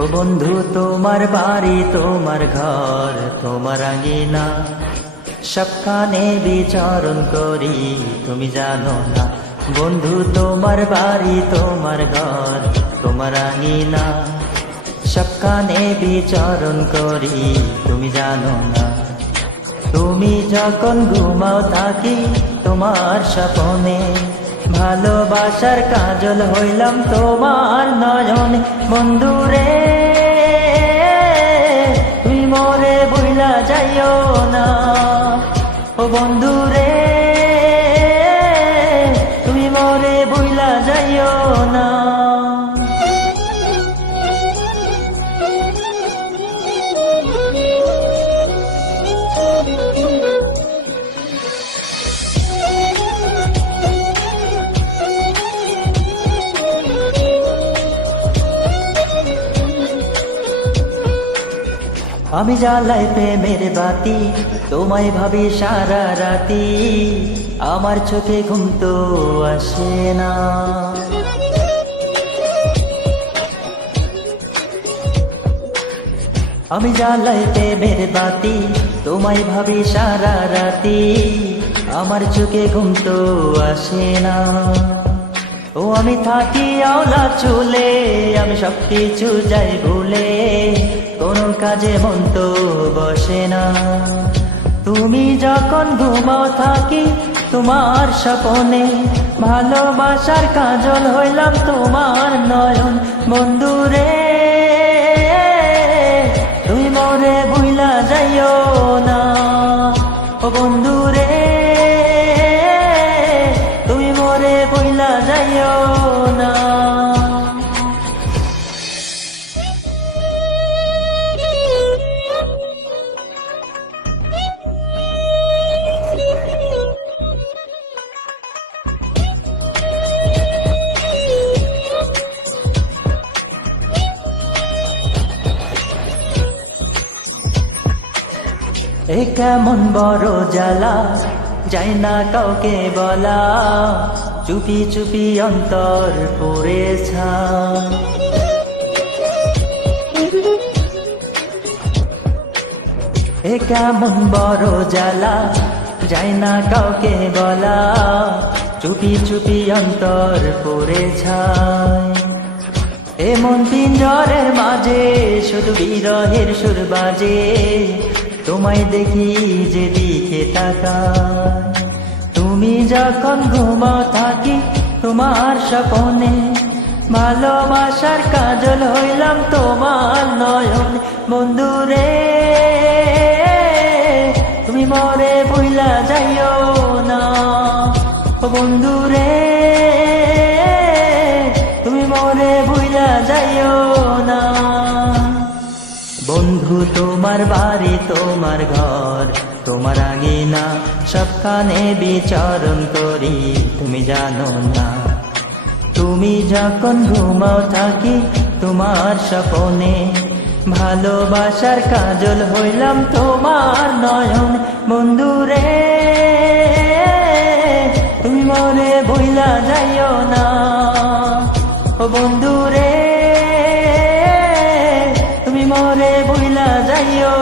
ও বন্ধু তোমার বাড়ি তোমার ঘর তোমার আঙিনা সবখানে বিচরণ করি তুমি জানো না। বন্ধু তোমার বাড়ি তোমার ঘর তোমার আঙিনা সবখানে বিচরণ করি তুমি জানো না। তুমি যখন ঘুমাও থাকি তোমার স্বপ্নে ভালোবাসার কাজল হইলাম তোমার নয়নে। বন্ধু রে তুই মোরে ভুইলা যাইও না, ও বন্ধু রে তুমি মোরে ভুইলা যাইও না। আমি জ্বালাই প্রেমের বাতি তোমায় ভাবি সারা রাতি, আমার চোখে ঘুম তো আসে না। আমি জ্বালাই প্রেমের বাতি তোমায় ভাবি সারা রাতি, আমার চোখে ঘুম তো আসে না। ও আমি থাকি আওলা চুলে আমি সব কিছু যাই ভুলে, কোনো কাজে মন তো বসে না। তুমি যখন ঘুমাও থাকি তোমার স্বপ্নে ভালোবাসার কাজল হইলাম তোমার নয়ন। বন্ধু রে তুমি মোরে ভুইলা যাইও না, ও বন্ধু রে তুমি মোরে ভুইলা যাইও না। এ কেমন বড় জ্বালা যায় না কাউকে বলা, চুপি চুপি অন্তর পড়েছা। এ কেমন বড় জ্বালা যায় না কাউকে বলা, চুপি চুপি অন্তর পড়েছা। এমন পিঞ্জরের মাঝে শুধু বিরহের সুর বাজে, তোমায় দেখি যেদিকে তাকাই। তুমি যখন ঘুমাও থাকি তোমার স্বপ্নে ভালোবাসার কাজল হইলাম তোমার নয়ন। বন্ধু রে তুমি মোরে ভুইলা যাইও না, ও বন্ধু রে তুমি মোরে ভুইলা যাইও না। বন্ধু তোমার বাড়ি তোমার ঘর তোমার আঙিনা সবখানে বিচরণ করি তুমি জানো না। তুমি যখন ঘুমাও থাকি তোমার স্বপ্নে ভালোবাসার কাজল হইলাম তোমার নয়ন। বন্ধু রে তুমি মোরে ভুইলা যাইও না, ও বন্ধু রে তুমি মোরে ভুইলা যাইও